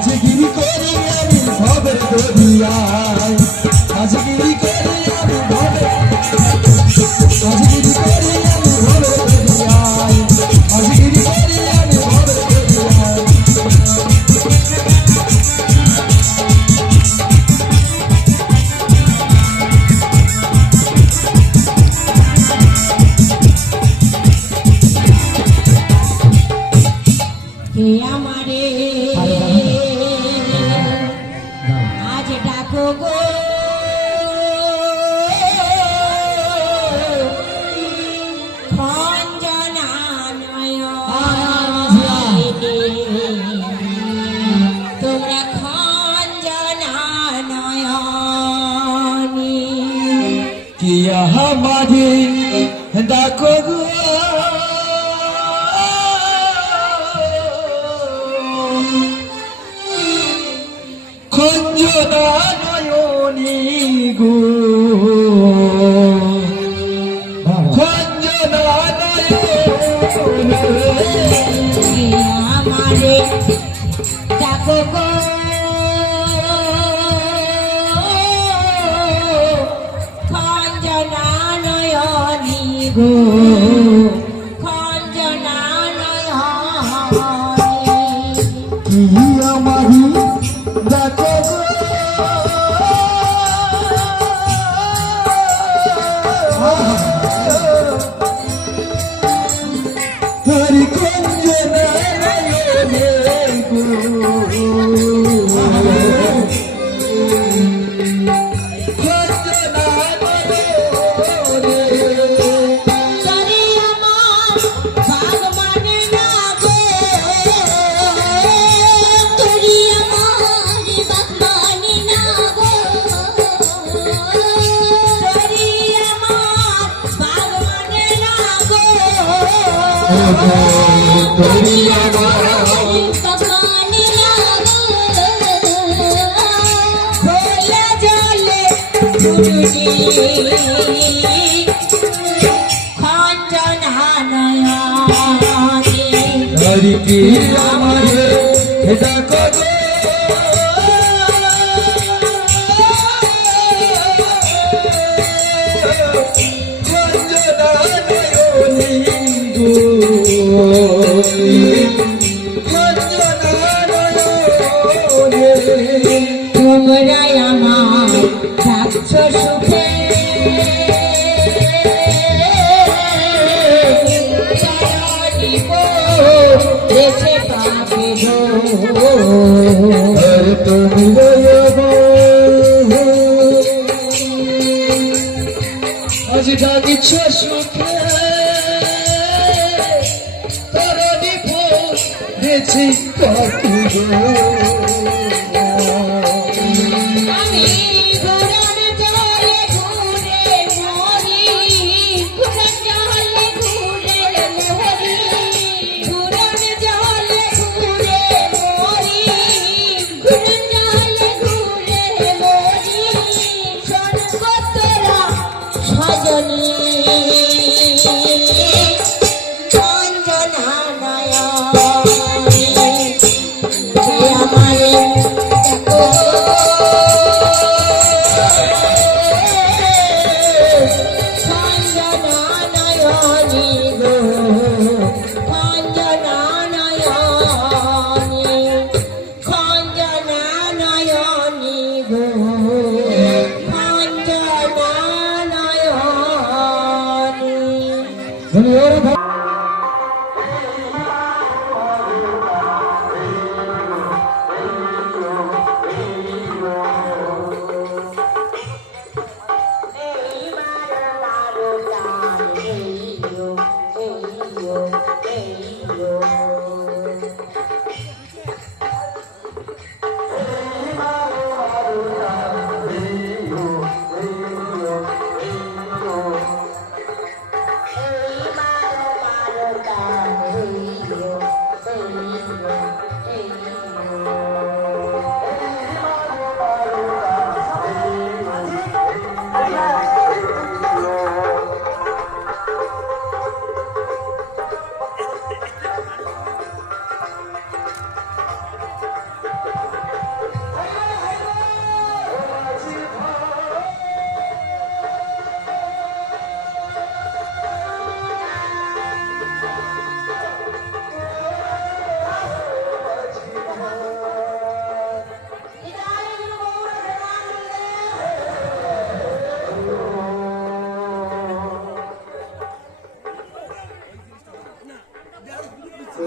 মাঝগিরি করি আমি ভবের দরিয়ায় মাঝগিরি করি আমি ভবের মাঝগিরি করি আমি ভবের দরিয়ায় মাঝগিরি করি আমি ভবের দরিয়ায় আমারে আজ ডাকো গো খঞ্জনা তোমরা খঞ্জনা নয়নি কি আমারে ডাকো গো খঞ্জনা নয়নি গো খঞ্জনা নয়নি আমারে ডাকো গো খঞ্জনা নয়নি গো খঞ্জনা নয়নি কি আমারি ডাকো গো হরি খঞ্জনা নয়নি গো হরি কি আমারে ডাকো গো খঞ্জনা নয়নি গো খঞ্জনা নয়নি তোমরা আমার ডাকছো সুখে দেশে পাবে তুমি আজ ডাকিছ সুখে তরণি ভেছি কত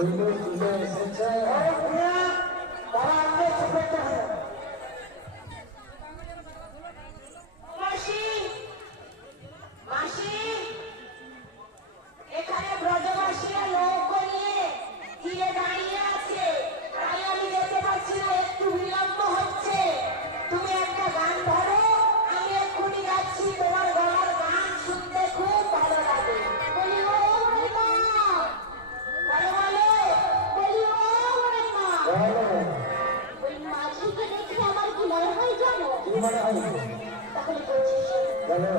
বইলো তুলে এসেছে মাসি মাসি এখানে ব্রজবাসীরা নৌকো নিয়ে তীরে দাঁড়িয়ে আছে, তাই আমি যেতে পারছি না, একটু বিলম্ব হচ্ছে। তুমি একটা গান ধরো, আমি এক্ষুনি যাচ্ছি, তোমার গলার গান শুনতে খুব ভালো লাগে। বলি ও ওরে মা, ভালো ভালো বলি ও ওরে মা। ওই মাঝিকে দেখে আমার কি মনে হয় জানো? কি মনে হয় তাহলে বলছি শোনো। বলো